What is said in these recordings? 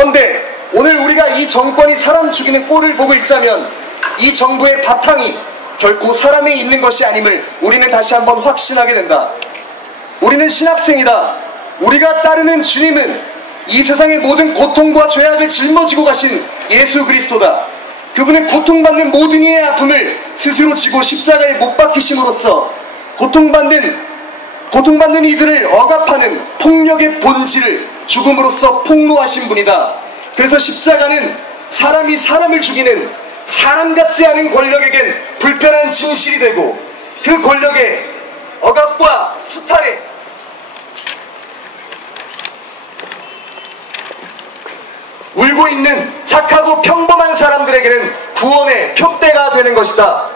헌데 오늘 우리가 이 정권이 사람 죽이는 꼴을 보고 있자면 이 정부의 바탕이 결코 사람에 있는 것이 아님을 우리는 다시 한번 확신하게 된다. 우리는 신학생이다. 우리가 따르는 주님은 이 세상의 모든 고통과 죄악을 짊어지고 가신 예수 그리스도다. 그분은 고통받는 모든 이의 아픔을 스스로 지고 십자가에 못 박히심으로써 고통받는 이들을 억압하는 폭력의 본질을 죽음으로써 폭로하신 분이다. 그래서 십자가는 사람이 사람을 죽이는 사람 같지 않은 권력에겐 불편한 진실이 되고 그 권력의 억압과 수탈에 울고 있는 착하고 평범한 사람들에게는 구원의 표대가 되는 것이다.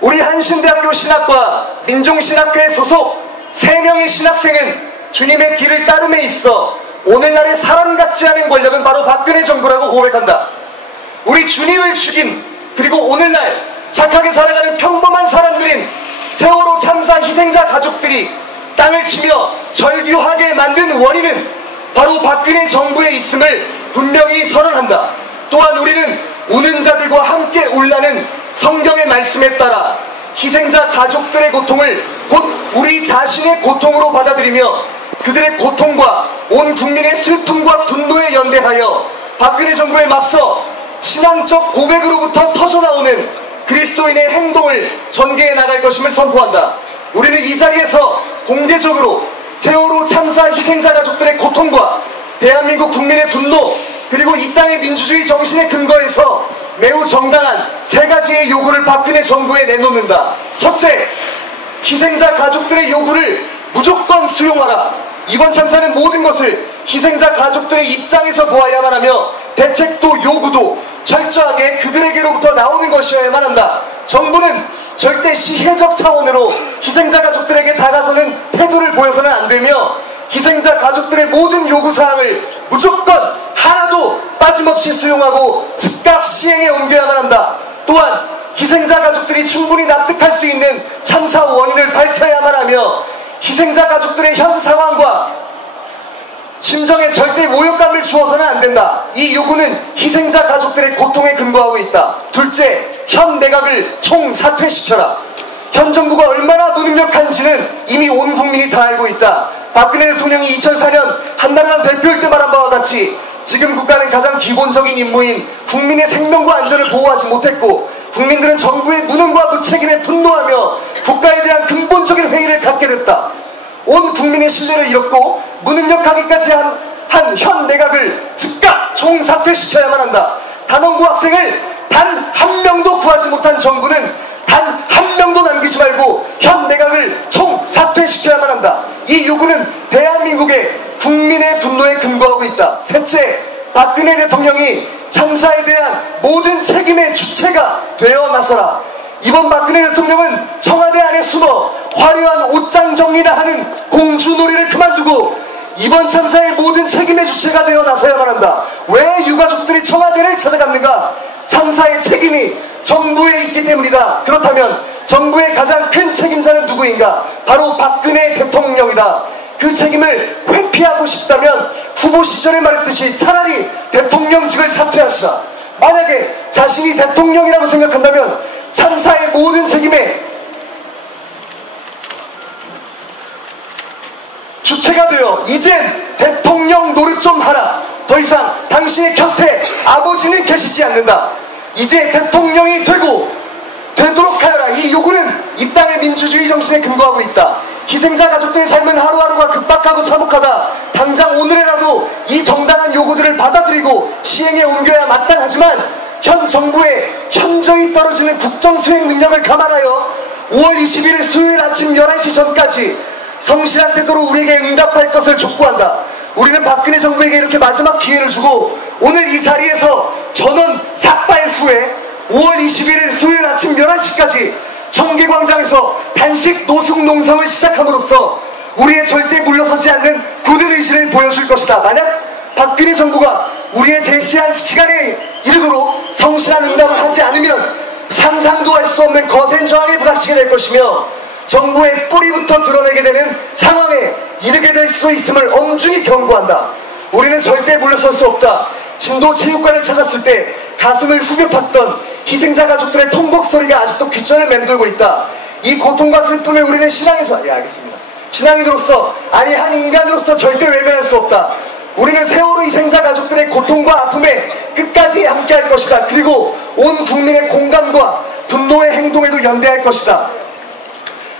우리 한신대학교 신학과 민중신학회에 소속 3명의 신학생은 주님의 길을 따름에 있어 오늘날의 사람 같지 않은 권력은 바로 박근혜 정부라고 고백한다. 우리 주님을 죽인 그리고 오늘날 착하게 살아가는 평범한 사람들인 세월호 참사 희생자 가족들이 땅을 치며 절규하게 만든 원인은 바로 박근혜 정부에 있음을 분명히 선언한다. 또한 우리는 우는 자들과 함께 울라는 성경의 말씀에 따라 희생자 가족들의 고통을 곧 우리 자신의 고통으로 받아들이며 그들의 고통과 온 국민의 슬픔과 분노에 연대하여 박근혜 정부에 맞서 신앙적 고백으로부터 터져나오는 그리스도인의 행동을 전개해 나갈 것임을 선포한다. 우리는 이 자리에서 공개적으로 세월호 참사 희생자 가족들의 고통과 대한민국 국민의 분노 그리고 이 땅의 민주주의 정신의 근거에서 매우 정당한 3가지의 요구를 박근혜 정부에 내놓는다. 첫째, 희생자 가족들의 요구를 무조건 수용하라. 이번 참사는 모든 것을 희생자 가족들의 입장에서 보아야만 하며 대책도 요구도 철저하게 그들에게로부터 나오는 것이어야만 한다. 정부는 절대 시혜적 차원으로 희생자 가족들에게 다가서는 태도를 보여서는 안 되며 희생자 가족들의 모든 요구사항을 무조건 하나도 빠짐없이 수용하고 즉각 시행에 옮겨야만 한다. 또한 희생자 가족들이 충분히 납득할 수 있는 참사 원인을 밝혀야만 하며 희생자 가족들의 현 상황과 심정에 절대 모욕감을 주어서는 안 된다. 이 요구는 희생자 가족들의 고통에 근거하고 있다. 둘째, 현 내각을 총사퇴시켜라. 현 정부가 얼마나 무능력한지는 이미 온 국민이 다 알고 있다. 박근혜 대통령이 2004년 한나라당 대표일 때 말한 바와 같이 지금 국가는 가장 기본적인 임무인 국민의 생명과 안전을 보호하지 못했고 국민들은 정부의 무능과 무책임에 분노하며 국가에 대한 근본적인 회의를 갖게 됐다. 온 국민의 신뢰를 잃었고 무능력하기까지 한 현 내각을 즉각 총사퇴시켜야만 한다. 단원고 학생을 단 한 명도 구하지 못한 정부는 단 한 명도 남기지 말고 현 내각을 총사퇴시켜야만 한다. 이 요구는 대한민국의 국민의 분노에 근거하고 있다. 셋째, 박근혜 대통령이 참사에 대한 모든 책임의 주체가 되어 나서라. 이번 박근혜 대통령은 청와대 안에 숨어 화려한 옷장 정리나 하는 공주놀이를 그만두고 이번 참사의 모든 책임의 주체가 되어 나서야만 한다. 왜 유가족들이 청와대를 찾아갔는가? 참사의 책임이 정부에 있기 때문이다. 그렇다면 정부의 가장 큰 책임자는 누구인가? 바로 박근혜 대통령이다. 그 책임을 회피하고 싶다면 후보 시절에 말했듯이 차라리 대통령직을 사퇴하시라. 만약에 자신이 대통령이라고 생각한다면 참사의 모든 책임에 주체가 되어 이젠 대통령 노릇 좀 하라. 더 이상 당신의 곁에 아버지는 계시지 않는다. 이제 대통령이 되도록 하여라. 이 요구는 이 땅의 민주주의 정신에 근거하고 있다. 희생자 가족들의 삶은 하루하루가 급박하고 참혹하다. 당장 오늘이라도 이 정당한 요구들을 받아들이고 시행에 옮겨야 마땅하지만 현 정부의 현저히 떨어지는 국정 수행 능력을 감안하여 5월 21일 수요일 아침 11시 전까지 성실한 태도로 우리에게 응답할 것을 촉구한다. 우리는 박근혜 정부에게 이렇게 마지막 기회를 주고 오늘 이 자리에서 전원 삭발 후에 5월 21일 수요일 아침 11시까지 청계광장에서 단식 노숙 농성을 시작함으로써 우리의 절대 물러서지 않는 굳은 의지를 보여줄 것이다. 만약 박근혜 정부가 우리의 제시한 시간에 이르도록 성실한 응답을 하지 않으면 상상도 할 수 없는 거센 저항에 부닥치게 될 것이며 정부의 뿌리부터 드러내게 되는 상황에 이르게 될 수 있음을 엄중히 경고한다. 우리는 절대 물러설 수 없다. 진도 체육관을 찾았을 때 가슴을 후벼팠던 희생자 가족들의 통곡 소리가 아직도 귓전을 맴돌고 있다. 이 고통과 슬픔에 우리는 신앙인으로서, 아니 한 인간으로서 절대 외면할 수 없다. 우리는 세월호 희생자 가족들의 고통과 아픔에 끝까지 함께할 것이다. 그리고 온 국민의 공감과 분노의 행동에도 연대할 것이다.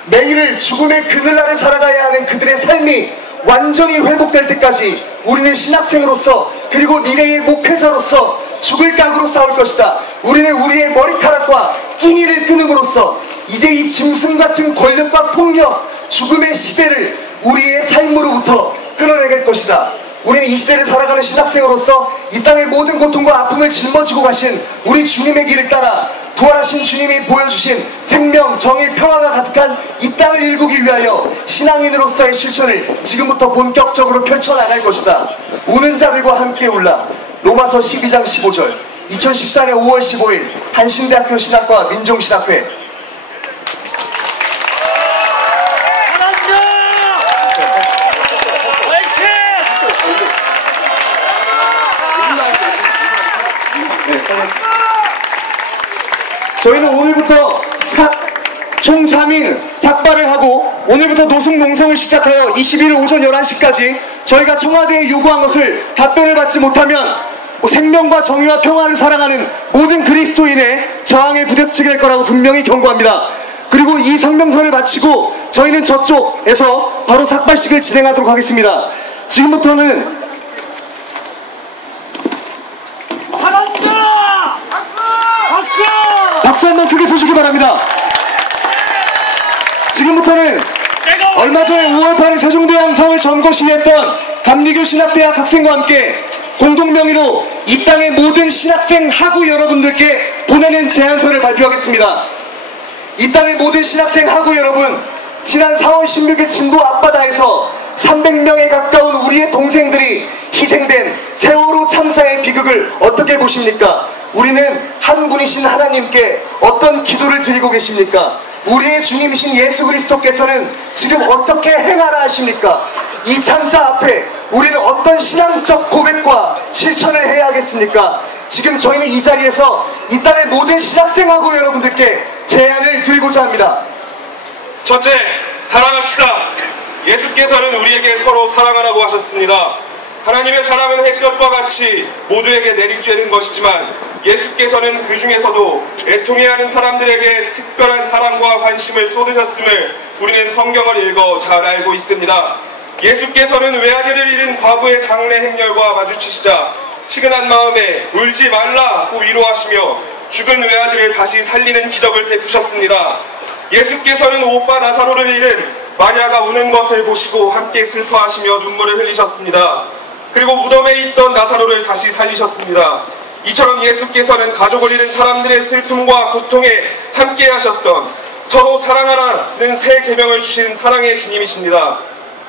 매일을 죽음의 그늘날에 살아가야 하는 그들의 삶이 완전히 회복될 때까지 우리는 신학생으로서 그리고 미래의 목회자로서 죽을 각오로 싸울 것이다. 우리는 우리의 머리카락과 끼니를 끊음으로써 이제 이 짐승 같은 권력과 폭력, 죽음의 시대를 우리의 삶으로부터 끊어내길 것이다. 우리는 이 시대를 살아가는 신학생으로서 이 땅의 모든 고통과 아픔을 짊어지고 가신 우리 주님의 길을 따라 부활하신 주님이 보여주신 생명, 정의, 평화가 가득한 이 땅을 일구기 위하여 신앙인으로서의 실천을 지금부터 본격적으로 펼쳐나갈 것이다. 우는 자들과 함께 울라. 로마서 12장 15절. 2014년 5월 15일 한신대학교 신학과 민종신학회. 저희는 오늘부터 총 3인 삭발을 하고 오늘부터 노숙 농성을 시작하여 21일 오전 11시까지 저희가 청와대에 요구한 것을 답변을 받지 못하면 생명과 정의와 평화를 사랑하는 모든 그리스도인의 저항에 부딪히게 될 거라고 분명히 경고합니다. 그리고 이 성명서를 마치고 저희는 저쪽에서 바로 삭발식을 진행하도록 하겠습니다. 지금부터는 박수 한번 크게 쳐주시기 바랍니다. 지금부터는 얼마 전에 5월 8일 세종대 양성을 점거시위했던 감리교 신학대학 학생과 함께 공동명의로 이 땅의 모든 신학생 하구 여러분들께 보내는 제안서를 발표하겠습니다. 이 땅의 모든 신학생 하구 여러분, 지난 4월 16일 진도 앞바다에서 300명에 가까운 우리의 동생들이 희생된 세월호 참사의 비극을 어떻게 보십니까? 우리는 한 분이신 하나님께 어떤 기도를 드리고 계십니까? 우리의 주님이신 예수 그리스도께서는 지금 어떻게 행하라 하십니까? 이 참사 앞에 우리는 어떤 신앙적 고백과 실천을 해야 하겠습니까? 지금 저희는 이 자리에서 이 땅의 모든 신학생하고 여러분들께 제안을 드리고자 합니다. 첫째, 사랑합시다. 예수께서는 우리에게 서로 사랑하라고 하셨습니다. 하나님의 사랑은 햇볕과 같이 모두에게 내리쬐는 것이지만 예수께서는 그 중에서도 애통해하는 사람들에게 특별한 사랑과 관심을 쏟으셨음을 우리는 성경을 읽어 잘 알고 있습니다. 예수께서는 외아들을 잃은 과부의 장례 행렬과 마주치시자 치근한 마음에 울지 말라고 위로하시며 죽은 외아들을 다시 살리는 기적을 베푸셨습니다. 예수께서는 오빠 나사로를 잃은 마리아가 우는 것을 보시고 함께 슬퍼하시며 눈물을 흘리셨습니다. 그리고 무덤에 있던 나사로를 다시 살리셨습니다. 이처럼 예수께서는 가족을 잃은 사람들의 슬픔과 고통에 함께 하셨던 서로 사랑하라는 새 계명을 주신 사랑의 주님이십니다.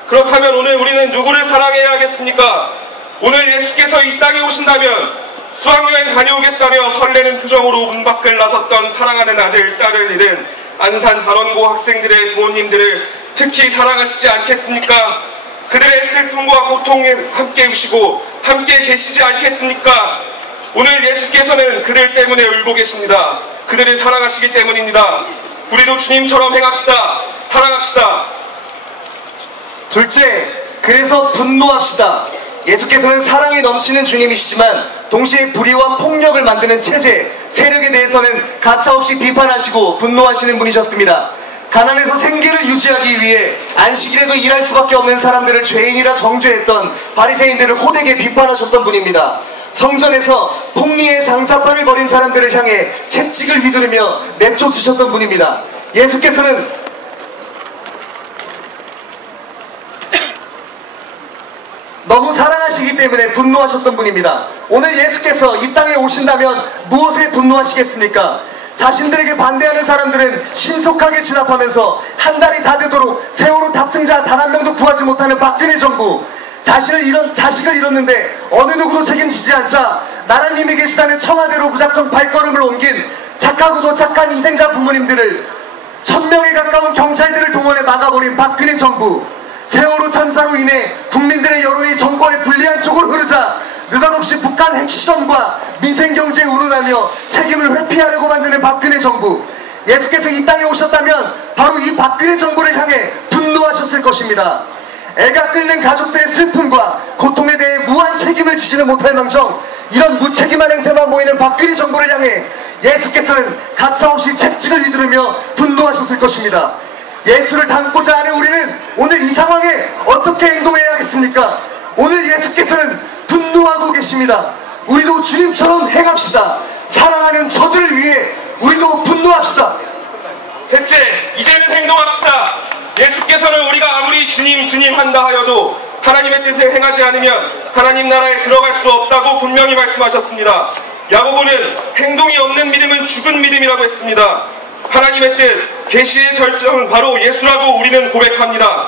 그렇다면 오늘 우리는 누구를 사랑해야 하겠습니까? 오늘 예수께서 이 땅에 오신다면 수학여행 다녀오겠다며 설레는 표정으로 문 밖을 나섰던 사랑하는 아들, 딸을 잃은 안산 단원고 학생들의 부모님들을 특히 사랑하시지 않겠습니까? 그들의 슬픔과 고통에 함께 우시고 함께 계시지 않겠습니까? 오늘 예수께서는 그들 때문에 울고 계십니다. 그들을 사랑하시기 때문입니다. 우리도 주님처럼 행합시다. 사랑합시다. 둘째, 그래서 분노합시다. 예수께서는 사랑이 넘치는 주님이시지만 동시에 불의와 폭력을 만드는 체제, 세력에 대해서는 가차없이 비판하시고 분노하시는 분이셨습니다. 가난해서 생계를 유지하기 위해 안식일에도 일할 수밖에 없는 사람들을 죄인이라 정죄했던 바리새인들을 호되게 비판하셨던 분입니다. 성전에서 폭리의 장사판을 벌인 사람들을 향해 채찍을 휘두르며 내쫓으셨던 분입니다. 예수께서는 너무 사랑하시기 때문에 분노하셨던 분입니다. 오늘 예수께서 이 땅에 오신다면 무엇에 분노하시겠습니까? 자신들에게 반대하는 사람들은 신속하게 진압하면서 한 달이 다 되도록 세월호 탑승자 단 한 명도 구하지 못하는 박근혜 정부, 자식을 잃었는데 어느 누구도 책임지지 않자 나라님이 계시다는 청와대로 무작정 발걸음을 옮긴 착하고도 착한 희생자 부모님들을 1000명에 가까운 경찰들을 동원해 막아버린 박근혜 정부, 세월호 참사로 인해 국민들의 여론이 정권에 불리한 쪽으로 흐르자 느닷없이 북한 핵실험과 민생경제에 운운하며 책임을 회피하려고 만드는 박근혜 정부. 예수께서 이 땅에 오셨다면 바로 이 박근혜 정부를 향해 분노하셨을 것입니다. 애가 끓는 가족들의 슬픔과 고통에 대해 무한 책임을 지지는 못할 망정 이런 무책임한 행태만 보이는 박근혜 정부를 향해 예수께서는 가차없이 채찍을 휘두르며 분노하셨을 것입니다. 예수를 닮고자 하는 우리는 오늘 이 상황에 어떻게 행동해야 하겠습니까? 오늘 예수께서는 분노하고 계십니다. 우리도 주님처럼 행합시다. 사랑하는 저들을 위해 우리도 분노합시다. 셋째, 이제는 행동합시다. 예수께서는 우리가 아무리 주님 주님 한다 하여도 하나님의 뜻을 행하지 않으면 하나님 나라에 들어갈 수 없다고 분명히 말씀하셨습니다. 야고보는 행동이 없는 믿음은 죽은 믿음이라고 했습니다. 하나님의 뜻, 계시의 절정은 바로 예수라고 우리는 고백합니다.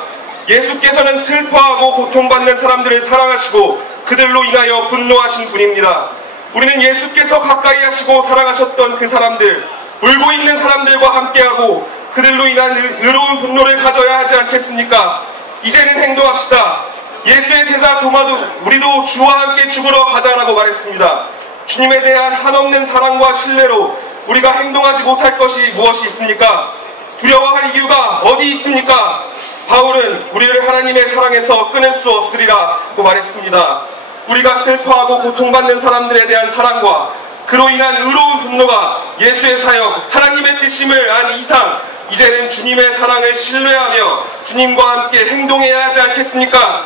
예수께서는 슬퍼하고 고통받는 사람들을 사랑하시고 그들로 인하여 분노하신 분입니다. 우리는 예수께서 가까이 하시고 사랑하셨던 그 사람들, 울고 있는 사람들과 함께하고 그들로 인한 의로운 분노를 가져야 하지 않겠습니까? 이제는 행동합시다. 예수의 제자 도마도 우리도 주와 함께 죽으러 가자라고 말했습니다. 주님에 대한 한없는 사랑과 신뢰로 우리가 행동하지 못할 것이 무엇이 있습니까? 두려워할 이유가 어디 있습니까? 바울은 우리를 하나님의 사랑에서 끊을 수 없으리라고 말했습니다. 우리가 슬퍼하고 고통받는 사람들에 대한 사랑과 그로 인한 의로운 분노가 예수의 사역, 하나님의 뜻임을 안 이상 이제는 주님의 사랑을 신뢰하며 주님과 함께 행동해야 하지 않겠습니까?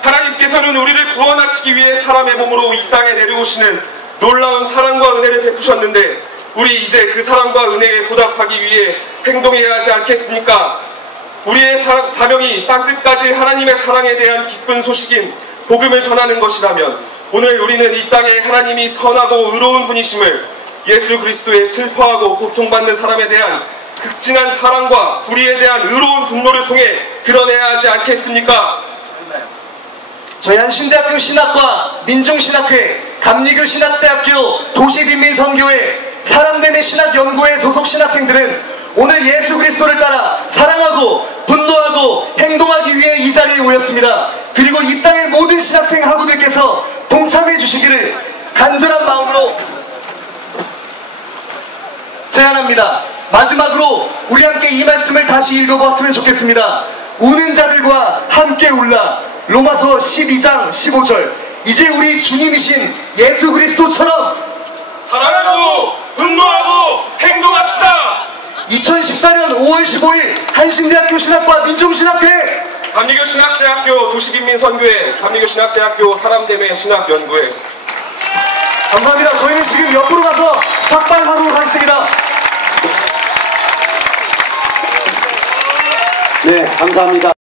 하나님께서는 우리를 구원하시기 위해 사람의 몸으로 이 땅에 내려오시는 놀라운 사랑과 은혜를 베푸셨는데 우리 이제 그 사랑과 은혜에 보답하기 위해 행동해야 하지 않겠습니까? 우리의 사명이 땅끝까지 하나님의 사랑에 대한 기쁜 소식인 복음을 전하는 것이라면 오늘 우리는 이 땅에 하나님이 선하고 의로운 분이심을 예수 그리스도의 슬퍼하고 고통받는 사람에 대한 극진한 사랑과 불의에 대한 의로운 분노를 통해 드러내야 하지 않겠습니까? 저희 한신대학교 신학과 민중신학회, 감리교 신학대학교, 도시빈민선교회, 사람됨의 신학연구회 소속 신학생들은 오늘 예수 그리스도를 따라 사랑하고 분노하고 행동하기 위해 이 자리에 모였습니다. 그리고 이 땅의 모든 신학생 학우들께서 동참해 주시기를 간절한 마음으로 제안합니다. 마지막으로 우리 함께 이 말씀을 다시 읽어보았으면 좋겠습니다. 우는 자들과 함께 울라. 로마서 12장 15절. 이제 우리 주님이신 예수 그리스도처럼 사랑하고 분노하고 행동합시다. 2014년 5월 15일 한신대학교 신학과 민중신학회, 감리교 신학대학교 도시빈민선교회, 감리교 신학대학교 사람됨의 신학연구회. 감사합니다. 저희는 지금 옆으로 가서 삭발하도록 하겠습니다. 네, 감사합니다.